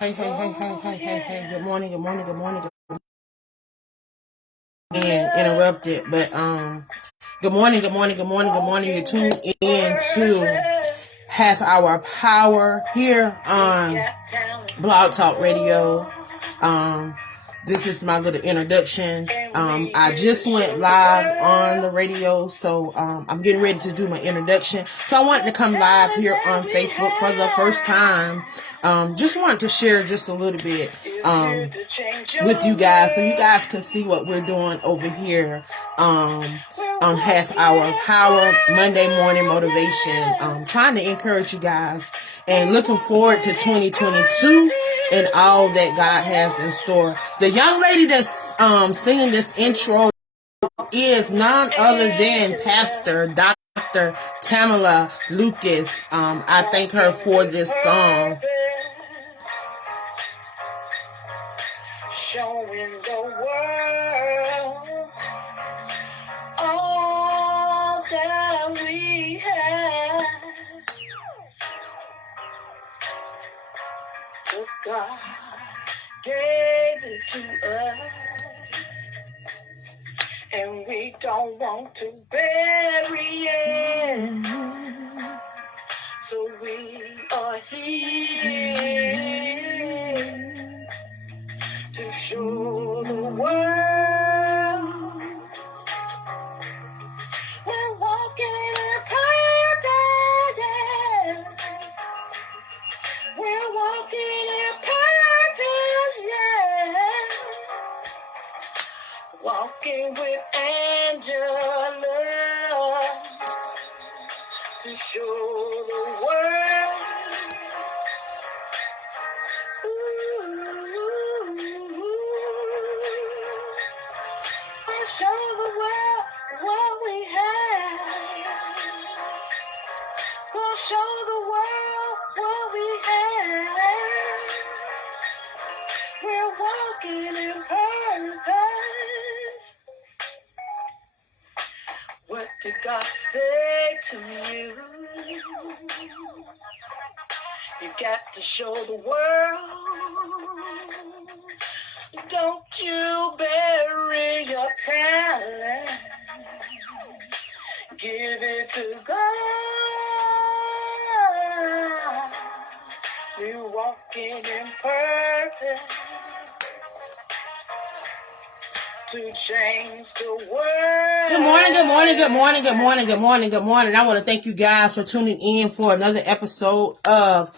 Hey. Good morning. And interrupted, but good morning. You're tuned in to Half Hour Power here on Blog Talk Radio. This is my little introduction. I just went live on the radio, so I'm getting ready to do my introduction. So I wanted to come live here on Facebook for the first time. Just wanted to share just a little bit with you guys, so you guys can see what we're doing over here on Half Hour Power Monday Morning Motivation. Trying to encourage you guys and looking forward to 2022 and all that God has in store. The young lady that's singing this intro is none other than Pastor Dr. Tamala Lucas. I thank her for this song. Showing the world all that we have. But God gave it to us, and we don't want to bury it. So we are here to show the world we're walking in paradise. We're walking in paradise, yeah. Walking with Angela to show the world. Show the world what we have. We'll show the world what we have. We're walking in paradise. What did God say to you? You got to show the world. Don't you bury your talent. Give it to God. We're walking in purpose to change the world. Good morning. I want to thank you guys for tuning in for another episode of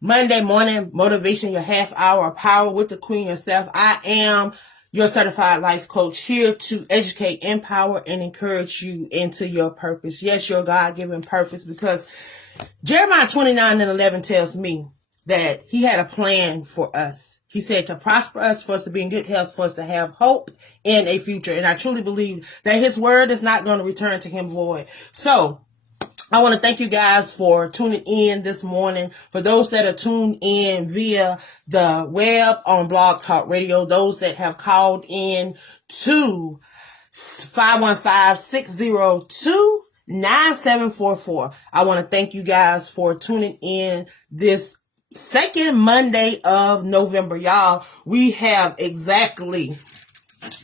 Monday Morning Motivation, your half hour of power with the queen herself. I am your certified life coach, here to educate, empower, and encourage you into your purpose. Yes, your God-given purpose, because Jeremiah 29:11 tells me that he had a plan for us. He said to prosper us, for us to be in good health, for us to have hope in a future. And I truly believe that his word is not going to return to him void. So I want to thank you guys for tuning in this morning. For those that are tuned in via the web on Blog Talk Radio, those that have called in to 515-602-9744. I want to thank you guys for tuning in this second Monday of November. Y'all, we have exactly,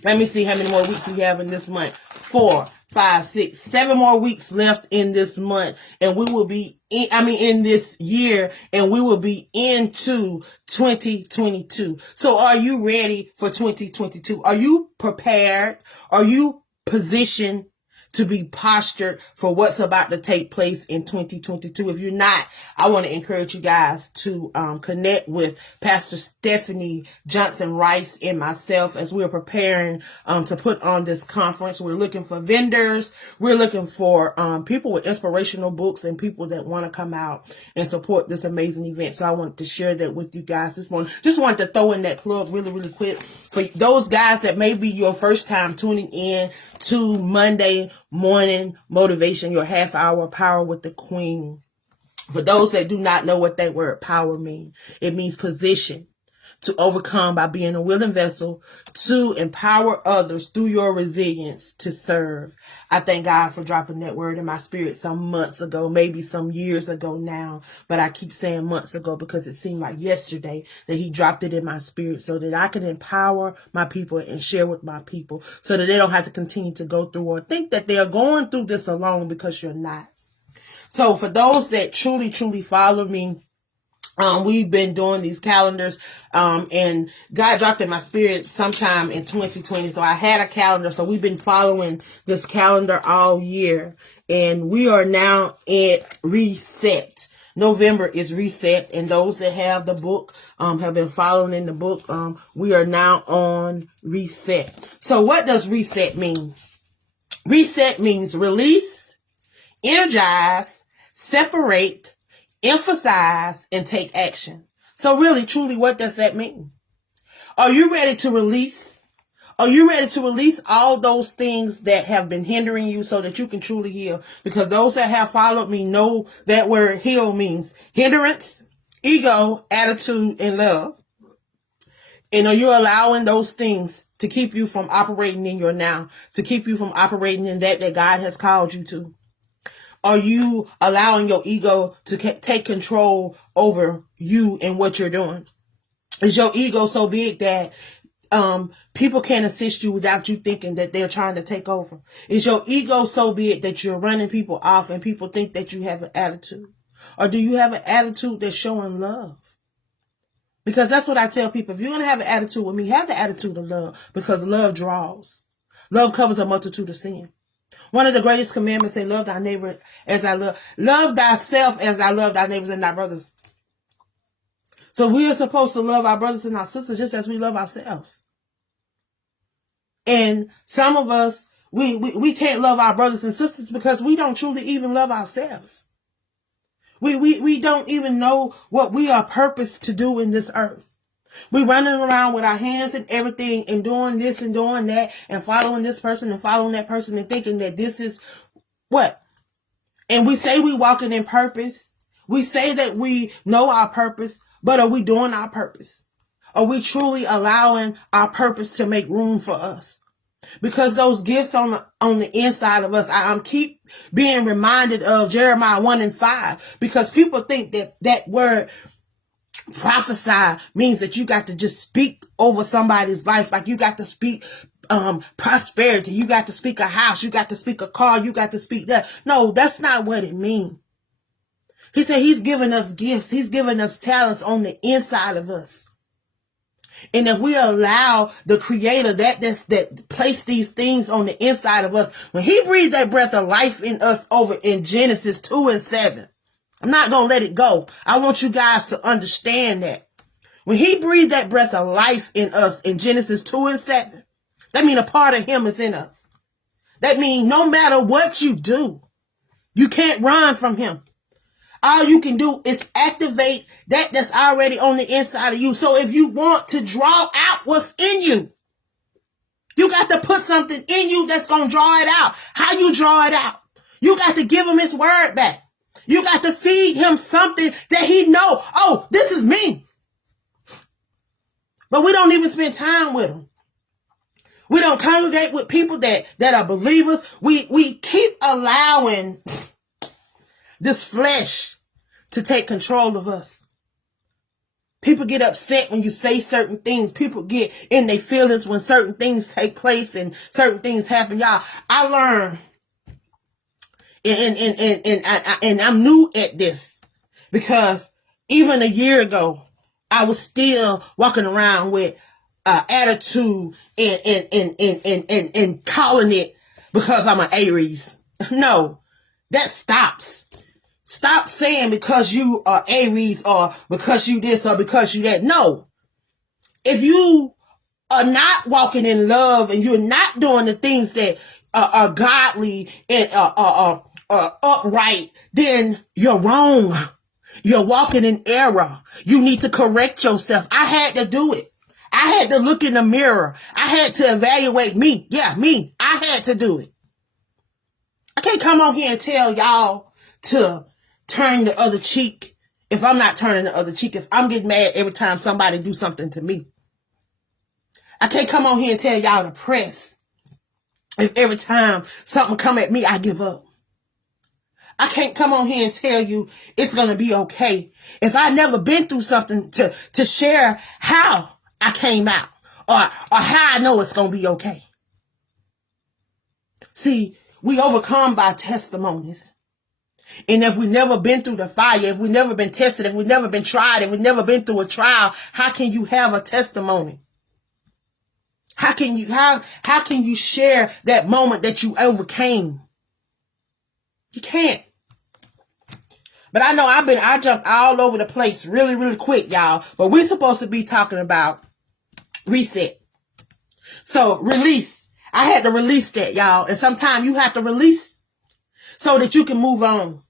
let me see how many more weeks we have in this month. 4, 5, 6, 7 more weeks left in this month, and we will be in this year, and we will be into 2022. So are you ready for 2022? Are you prepared? Are you positioned to be postured for what's about to take place in 2022? If you're not, I want to encourage you guys to connect with Pastor Stephanie Johnson Rice and myself as we're preparing to put on this conference. We're looking for vendors. We're looking for people with inspirational books and people that want to come out and support this amazing event. So I wanted to share that with you guys this morning. Just wanted to throw in that plug really quick for those guys that may be your first time tuning in to Monday Morning Motivation, your half hour power with the queen. For those that do not know what that word power means, it means position. to overcome by being a willing vessel to empower others through your resilience to serve. I thank God for dropping that word in my spirit some months ago, maybe some years ago now, but I keep saying months ago because it seemed like yesterday that he dropped it in my spirit so that I can empower my people and share with my people so that they don't have to continue to go through or think that they are going through this alone, because you're not. So for those that truly, truly follow me, we've been doing these calendars, and God dropped in my spirit sometime in 2020. So I had a calendar. So we've been following this calendar all year, and we are now at reset. November is reset, and those that have the book, have been following in the book. We are now on reset. So what does reset mean? Reset means release, energize, separate, emphasize, and take action. So really, truly, what does that mean? Are you ready to release? Are you ready to release all those things that have been hindering you so that you can truly heal? Because those that have followed me know that word heal means hindrance, ego, attitude, and love. And are you allowing those things to keep you from operating in your now, to keep you from operating in that God has called you to? Are you allowing your ego to take control over you and what you're doing? Is your ego so big that people can't assist you without you thinking that they're trying to take over? Is your ego so big that you're running people off and people think that you have an attitude? Or do you have an attitude that's showing love? Because that's what I tell people. If you're going to have an attitude with me, have the attitude of love, because love draws. Love covers a multitude of sin. One of the greatest commandments say, love thy neighbor as I love thyself as I love thy neighbors and thy brothers. So we are supposed to love our brothers and our sisters just as we love ourselves. And some of us, we can't love our brothers and sisters because we don't truly even love ourselves. We don't even know what we are purposed to do in this earth. We running around with our hands and everything and doing this and doing that and following this person and following that person and thinking that this is what? And we say we walking in purpose. We say that we know our purpose, but are we doing our purpose? Are we truly allowing our purpose to make room for us? Because those gifts on the inside of us, I'm keep being reminded of Jeremiah 1:5, because people think that word prophesy means that you got to just speak over somebody's life. Like you got to speak prosperity. You got to speak a house. You got to speak a car. You got to speak that. No, that's not what it means. He said he's given us gifts. He's given us talents on the inside of us. And if we allow the creator that placed these things on the inside of us, when he breathed that breath of life in us over in Genesis 2:7, I'm not going to let it go. I want you guys to understand that. When he breathed that breath of life in us in Genesis 2:7, that means a part of him is in us. That means no matter what you do, you can't run from him. All you can do is activate that's already on the inside of you. So if you want to draw out what's in you, you got to put something in you that's going to draw it out. How you draw it out? You got to give him his word back. You got to feed him something that he know. Oh, this is me. But we don't even spend time with him. We don't congregate with people that are believers. We keep allowing this flesh to take control of us. People get upset when you say certain things. People get in their feelings when certain things take place and certain things happen. Y'all, I learned, and I'm new at this, because even a year ago, I was still walking around with attitude and calling it because I'm an Aries. No, that stops. Stop saying because you are Aries or because you this or because you that. No. If you are not walking in love and you're not doing the things that are godly and are upright, then you're wrong. You're walking in error. You need to correct yourself. I had to do it. I had to look in the mirror. I had to evaluate me. Yeah, me. I had to do it. I can't come on here and tell y'all to turn the other cheek if I'm not turning the other cheek, if I'm getting mad every time somebody do something to me. I can't come on here and tell y'all to press if every time something come at me, I give up. I can't come on here and tell you it's going to be okay if I never been through something to share how I came out or how I know it's going to be okay. See, we overcome by testimonies. And if we never been through the fire, if we never been tested, if we never been tried, if we never been through a trial, how can you have a testimony? How can you share that moment that you overcame? You can't. But I know I jumped all over the place really, really quick, y'all. But we're supposed to be talking about reset. So release. I had to release that, y'all. And sometimes you have to release so that you can move on.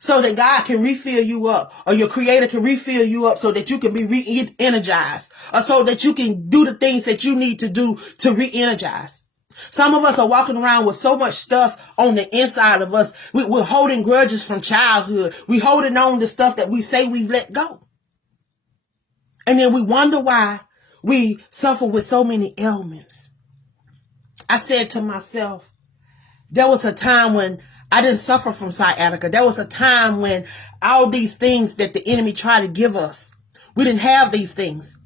So that God can refill you up, or your creator can refill you up so that you can be re-energized, or so that you can do the things that you need to do to re-energize. Some of us are walking around with so much stuff on the inside of us. We're holding grudges from childhood. We're holding on to stuff that we say we've let go. And then we wonder why we suffer with so many ailments. I said to myself, there was a time when I didn't suffer from sciatica. There was a time when all these things that the enemy tried to give us, we didn't have these things.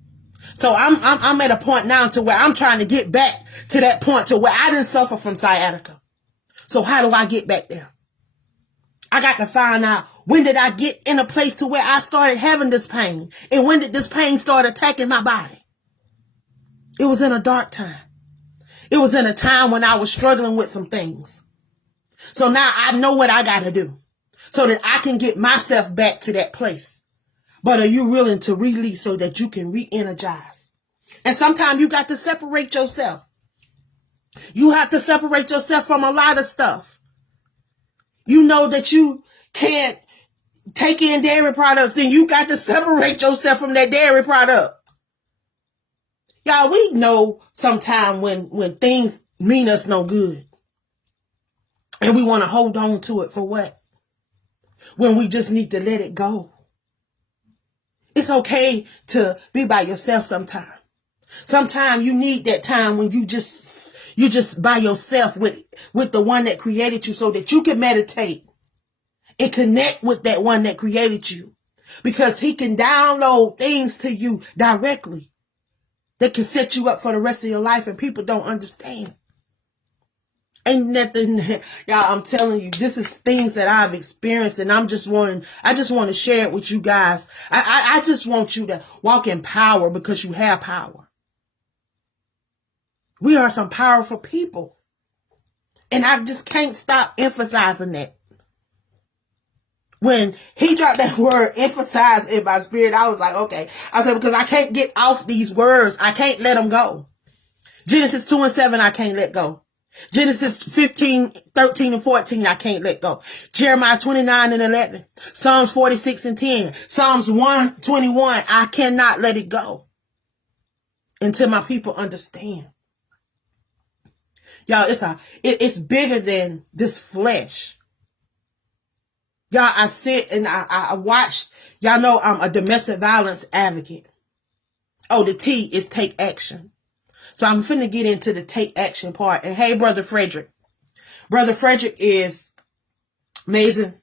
So I'm at a point now to where I'm trying to get back to that point to where I didn't suffer from sciatica. So how do I get back there? I got to find out, when did I get in a place to where I started having this pain? And when did this pain start attacking my body? It was in a dark time. It was in a time when I was struggling with some things. So now I know what I got to do so that I can get myself back to that place. But are you willing to release so that you can re-energize? And sometimes you got to separate yourself. You have to separate yourself from a lot of stuff. You know that you can't take in dairy products, then you got to separate yourself from that dairy product. Y'all, we know sometimes when things mean us no good. And we want to hold on to it for what? When we just need to let it go. It's okay to be by yourself sometimes. Sometimes you need that time when you just by yourself with the one that created you so that you can meditate and connect with that one that created you. Because he can download things to you directly that can set you up for the rest of your life, and people don't understand. Ain't nothing, y'all, I'm telling you, this is things that I've experienced, and I just want to share it with you guys. I just want you to walk in power because you have power. We are some powerful people. And I just can't stop emphasizing that. When he dropped that word emphasize in my spirit, I was like, okay. I said, because I can't get off these words. I can't let them go. Genesis 2:7, I can't let go. Genesis 15:13-14, I can't let go. Jeremiah 29:11. Psalms 46:10. Psalms 121, I cannot let it go until my people understand. Y'all, it's bigger than this flesh. Y'all, I sit and I watched. Y'all know I'm a domestic violence advocate. Oh, the T is take action. So I'm finna get into the take action part. And hey, Brother Frederick. Brother Frederick is amazing.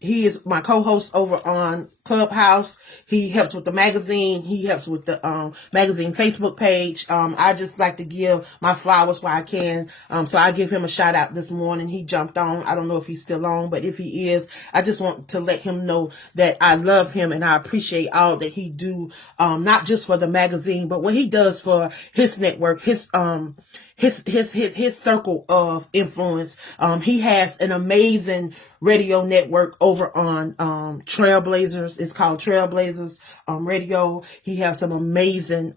He is my co-host over on Clubhouse. He helps with the magazine. He helps with the magazine Facebook page. I just like to give my flowers while I can. So I give him a shout out this morning. He jumped on. I don't know if he's still on, but if he is, I just want to let him know that I love him and I appreciate all that he do, not just for the magazine, but what he does for his network, his circle of influence. He has an amazing radio network over on Trailblazers. It's called Trailblazers Radio. He has some amazing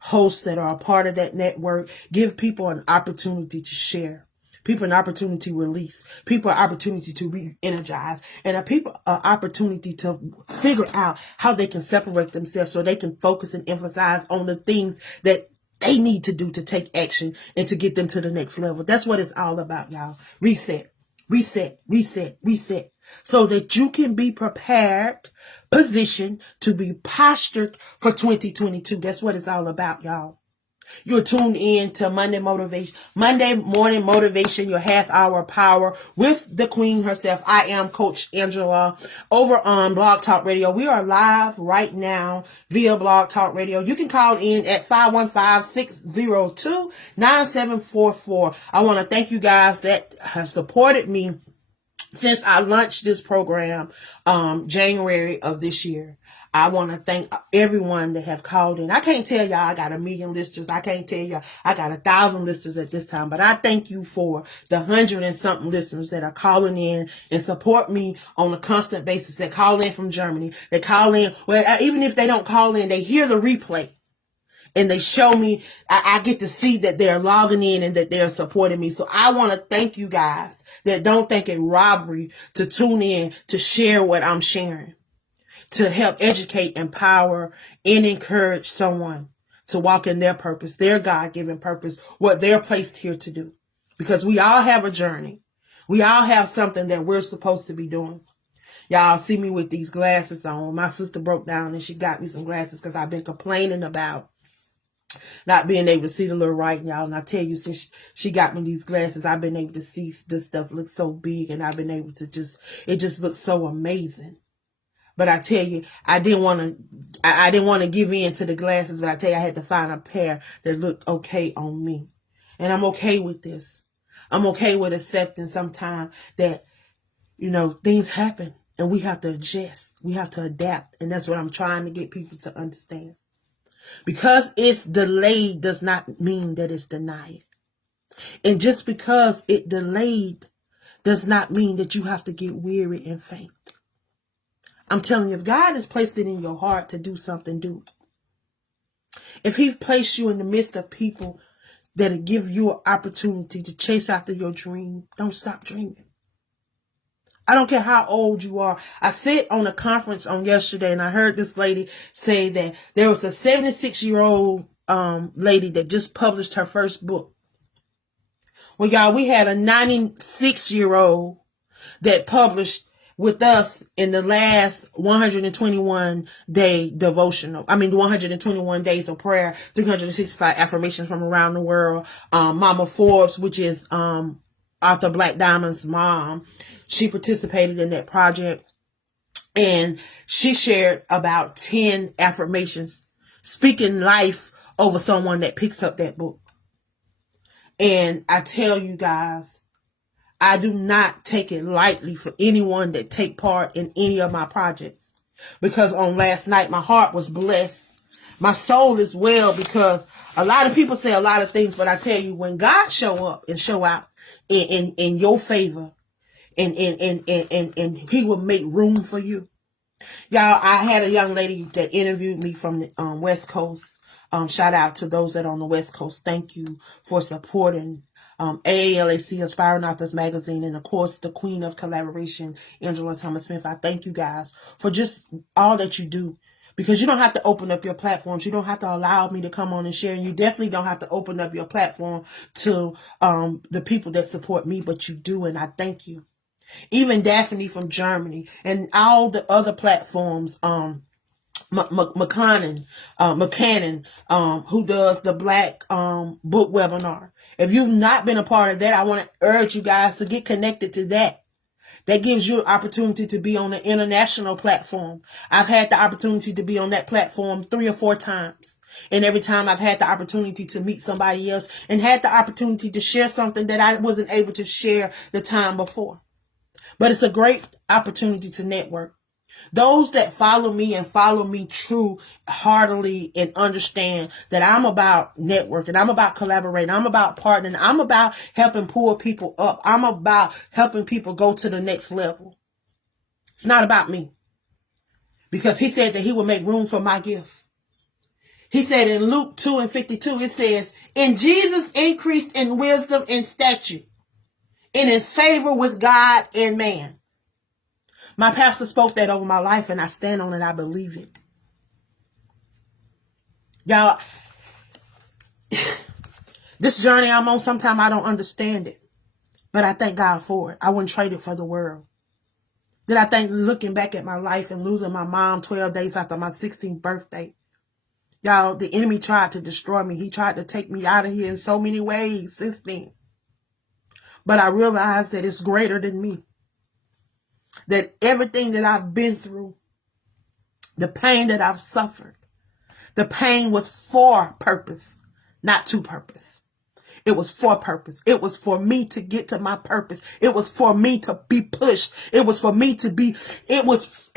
hosts that are a part of that network. Give people an opportunity to share. People an opportunity to release. People an opportunity to re-energize. And people an opportunity to figure out how they can separate themselves so they can focus and emphasize on the things that they need to do to take action and to get them to the next level. That's what it's all about, y'all. Reset, reset, reset, reset. so that you can be prepared, positioned to be postured for 2022. That's what it's all about, y'all. You're tuned in to Monday Morning Motivation, your half hour power with the queen herself. I am Coach Angela over on Blog Talk Radio. We are live right now via Blog Talk Radio. You can call in at 515-602-9744. I want to thank you guys that have supported me since I launched this program, January of this year. I want to thank everyone that have called in. I can't tell y'all I got 1 million listeners. I can't tell y'all I got 1,000 listeners at this time, but I thank you for the 100 and something listeners that are calling in and support me on a constant basis. They call in from Germany. They call in, well, even if they don't call in, they hear the replay. And they show me, I get to see that they're logging in and that they're supporting me. So I want to thank you guys that don't think it robbery to tune in to share what I'm sharing, to help educate, empower, and encourage someone to walk in their purpose, their God-given purpose, what they're placed here to do. Because we all have a journey. We all have something that we're supposed to be doing. Y'all see me with these glasses on. My sister broke down and she got me some glasses because I've been complaining about not being able to see the little writing, y'all. And I tell you, since she got me these glasses, I've been able to see this stuff looks so big, and I've been able to it just looks so amazing. But I tell you, I didn't want to give in to the glasses, but I tell you, I had to find a pair that looked okay on me. And I'm okay with this. I'm okay with accepting sometimes that, things happen and we have to adjust. We have to adapt. And that's what I'm trying to get people to understand. Because it's delayed does not mean that it's denied. And just because it delayed does not mean that you have to get weary and faint. I'm telling you, if God has placed it in your heart to do something, do it. If He's placed you in the midst of people that'll give you an opportunity to chase after your dream, don't stop dreaming. I don't care how old you are. I sit on a conference on yesterday and I heard this lady say that there was a 76-year-old lady that just published her first book. Well, y'all, we had a 96-year-old that published with us in the last 121-day devotional. 121 days of prayer, 365 affirmations from around the world. Mama Forbes, which is Arthur Black Diamond's mom, she participated in that project, and she shared about 10 affirmations, speaking life over someone that picks up that book. And I tell you guys, I do not take it lightly for anyone that take part in any of my projects. Because on last night, my heart was blessed. My soul is well, because a lot of people say a lot of things, but I tell you, when God show up and show out in your favor, and He will make room for you. Y'all, I had a young lady that interviewed me from the West Coast. Shout out to those that are on the West Coast. Thank you for supporting AALAC, Aspiring Authors Magazine, and of course the Queen of Collaboration, Angela Thomas Smith. I thank you guys for just all that you do. Because you don't have to open up your platforms. You don't have to allow me to come on and share. And you definitely don't have to open up your platform to the people that support me, but you do, and I thank you. Even Daphne from Germany and all the other platforms, McCannon, who does the Black book webinar. If you've not been a part of that, I want to urge you guys to get connected to that. That gives you an opportunity to be on an international platform. I've had the opportunity to be on that platform 3 or 4 times. And every time I've had the opportunity to meet somebody else and had the opportunity to share something that I wasn't able to share the time before. But it's a great opportunity to network. Those that follow me and follow me true heartily and understand that I'm about networking, I'm about collaborating, I'm about partnering, I'm about helping pull people up, I'm about helping people go to the next level. It's not about me. Because He said that He would make room for my gift. He said in Luke 2:52, it says, "And Jesus increased in wisdom and stature, and in favor with God and man." My pastor spoke that over my life, and I stand on it. I believe it. Y'all, this journey I'm on, sometimes I don't understand it, but I thank God for it. I wouldn't trade it for the world. Did I think looking back at my life and losing my mom 12 days after my 16th birthday? Y'all, the enemy tried to destroy me. He tried to take me out of here in so many ways since then. But I realized that it's greater than me. That everything that I've been through, the pain that I've suffered, the pain was for purpose, not to purpose. It was for purpose. It was for me to get to my purpose. It was for me to be pushed. It was for me to be, it was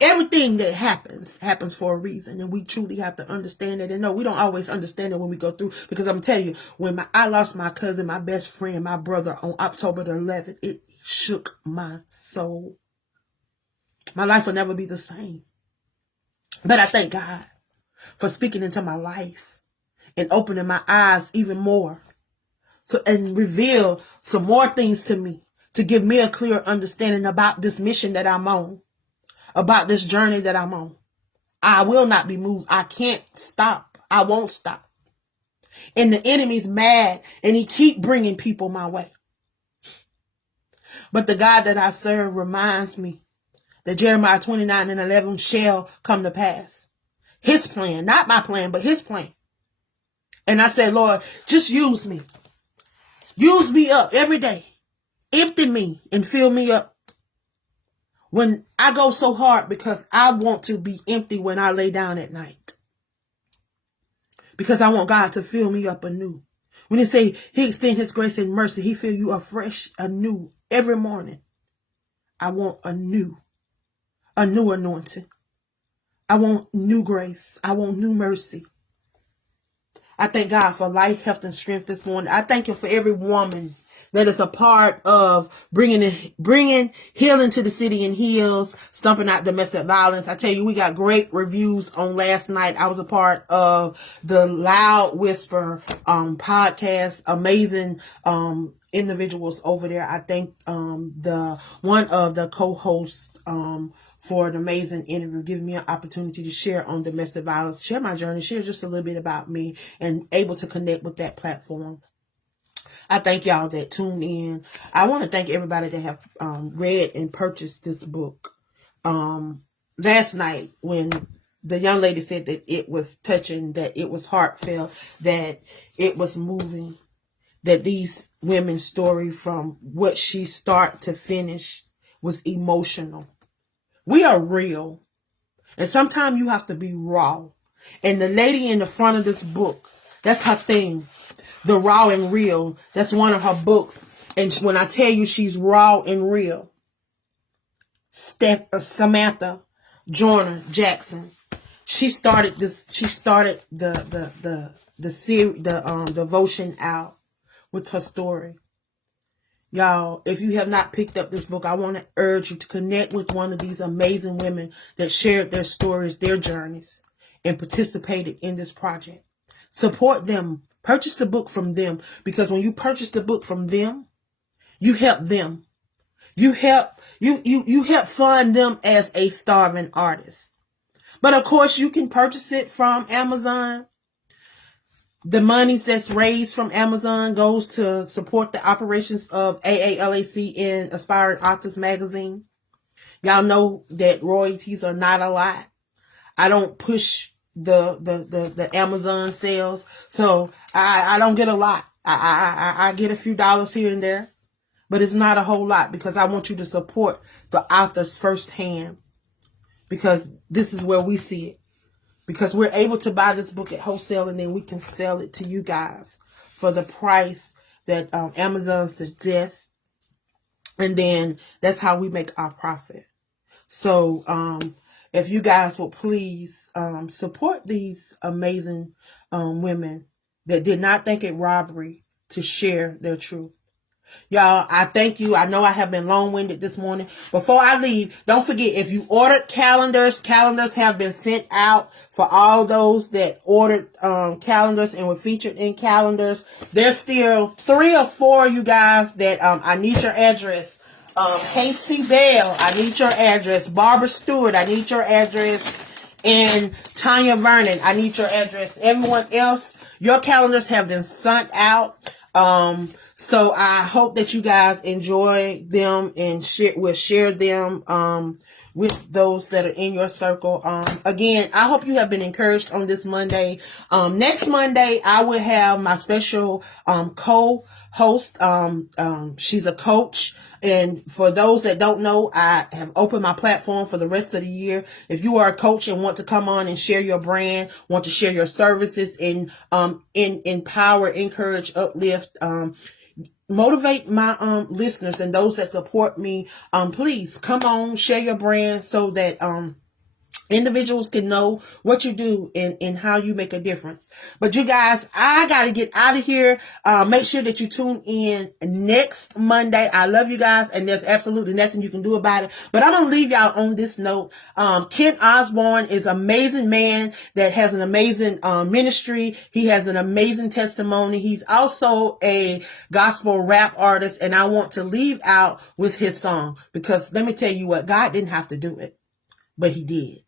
everything that happens for a reason. And we truly have to understand it. And no, we don't always understand it when we go through, because I'm telling you, when I lost my cousin, my best friend, my brother on October the 11th, it shook my soul. My life will never be the same. But I thank God for speaking into my life and opening my eyes even more. And reveal some more things to me, to give me a clear understanding about this mission that I'm on, about this journey that I'm on. I will not be moved. I can't stop. I won't stop. And the enemy's mad, and he keep bringing people my way. But the God that I serve reminds me that Jeremiah 29:11 shall come to pass. His plan, not my plan, but his plan. And I said, Lord, just use me. Use me up every day. Empty me and fill me up. When I go so hard, because I want to be empty when I lay down at night. Because I want God to fill me up anew. When he say he extend his grace and mercy, he fill you afresh, anew, every morning. I want a new anointing. I want new grace. I want new mercy. I thank God for life, health, and strength this morning. I thank him for every woman that is a part of bringing healing to the city and hills, stumping out domestic violence. I tell you, we got great reviews on last night. I was a part of the Loud Whisper podcast. Amazing individuals over there. I thank the one of the co-hosts for an amazing interview, giving me an opportunity to share on domestic violence, share my journey, share just a little bit about me, and able to connect with that platform. I thank y'all that tuned in. I want to thank everybody that have read and purchased this book. Last night, when the young lady said that it was touching, that it was heartfelt, that it was moving, that these women's story from what she start to finish was emotional. We are real. And sometimes you have to be raw. And the lady in the front of this book, that's her thing. The raw and real. That's one of her books. And when I tell you she's raw and real, Samantha Joyner Jackson, she started this. She started the devotion out with her story. Y'all, if you have not picked up this book, I want to urge you to connect with one of these amazing women that shared their stories, their journeys, and participated in this project. Support them. Purchase the book from them, because when you purchase the book from them, you help them. You help fund them as a starving artist. But of course, you can purchase it from Amazon. The monies that's raised from Amazon goes to support the operations of AALAC and Aspiring Authors Magazine. Y'all know that royalties are not a lot. I don't push the Amazon sales, so I don't get a lot. I get a few dollars here and there, but it's not a whole lot, because I want you to support the authors firsthand, because this is where we see it. Because we're able to buy this book at wholesale, and then we can sell it to you guys for the price that Amazon suggests. And then that's how we make our profit. So if you guys will please support these amazing women that did not think it robbery to share their truth. Y'all, I thank you. I know I have been long-winded this morning. Before I leave, don't forget, if you ordered calendars have been sent out for all those that ordered calendars and were featured in calendars. There's still 3 or 4, you guys, that I need your address. Casey Bell, I need your address. Barbara Stewart, I need your address. And Tanya Vernon, I need your address. Everyone else, your calendars have been sent out. So I hope that you guys enjoy them and will share them with those that are in your circle. Again, I hope you have been encouraged on this Monday. Next Monday, I will have my special co-host. She's a coach. And for those that don't know, I have opened my platform for the rest of the year. If you are a coach and want to come on and share your brand, want to share your services and empower, encourage, uplift, motivate my listeners and those that support me, please come on, share your brand so that individuals can know what you do and how you make a difference. But you guys, I got to get out of here. Make sure that you tune in next Monday. I love you guys, and there's absolutely nothing you can do about it. But I'm going to leave y'all on this note. Kent Osborne is an amazing man that has an amazing ministry. He has an amazing testimony. He's also a gospel rap artist, and I want to leave out with his song because let me tell you what, God didn't have to do it, but he did.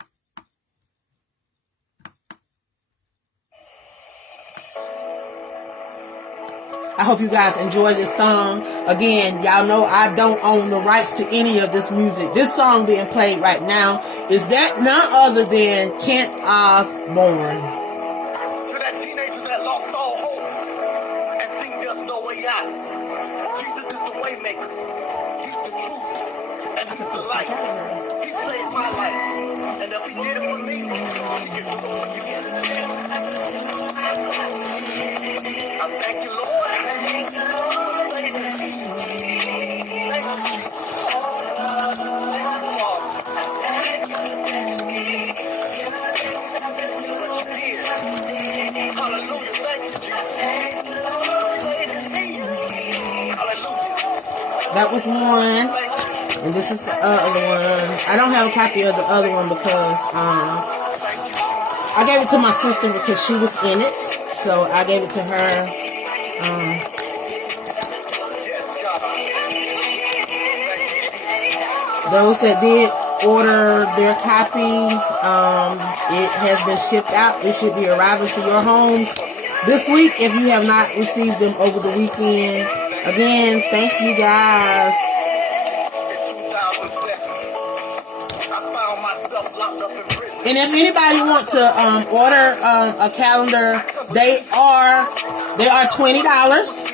I hope you guys enjoy this song. Again, y'all know I don't own the rights to any of this music. This song being played right now is that none other than Kent Osborne. To that teenager that lost all hope and think there's no way out. Jesus is the way maker. He's the truth and he's the light. He saved my life. And if he did it for me, he can do it for you. I thank you, Lord. That was one, and this is the other one. I don't have a copy of the other one because I gave it to my sister because she was in it, so I gave it to her. Those that did order their copy, it has been shipped out. It should be arriving to your homes this week if you have not received them over the weekend. Again, thank you guys. And if anybody want to order a calendar, they are $20.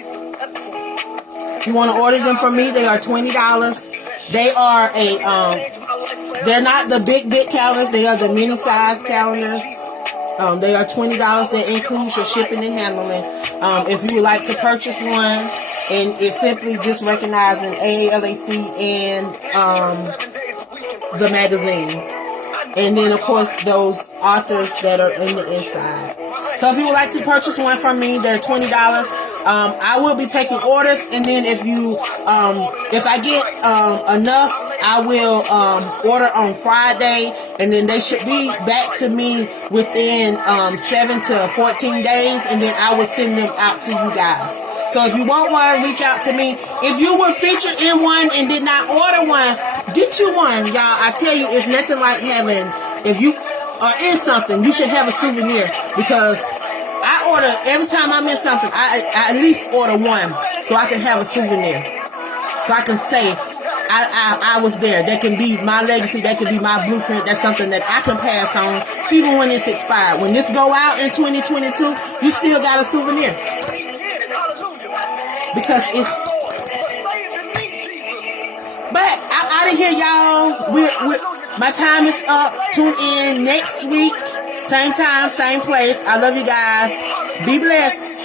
If you want to order them from me, they are $20. They are they're not the big calendars. They are the mini size calendars. They are $20. That includes your shipping and handling. If you would like to purchase one, and it's simply just recognizing AALAC and the magazine. And then, of course, those authors that are in the inside. So if you would like to purchase one from me, they're $20. I will be taking orders, and then if I get enough, I will order on Friday, and then they should be back to me within 7 to 14 days, and then I will send them out to you guys. So if you want one, reach out to me. If you were featured in one and did not order one, get you one, y'all. I tell you, it's nothing like having, if you are in something, you should have a souvenir, because I order, every time I'm in something, I at least order one so I can have a souvenir. So I can say, I was there. That can be my legacy. That can be my blueprint. That's something that I can pass on even when it's expired. When this go out in 2022, you still got a souvenir. Because it's... But I'm out of here, y'all. My time is up. Tune in next week. Same time, same place. I love you guys. Be blessed.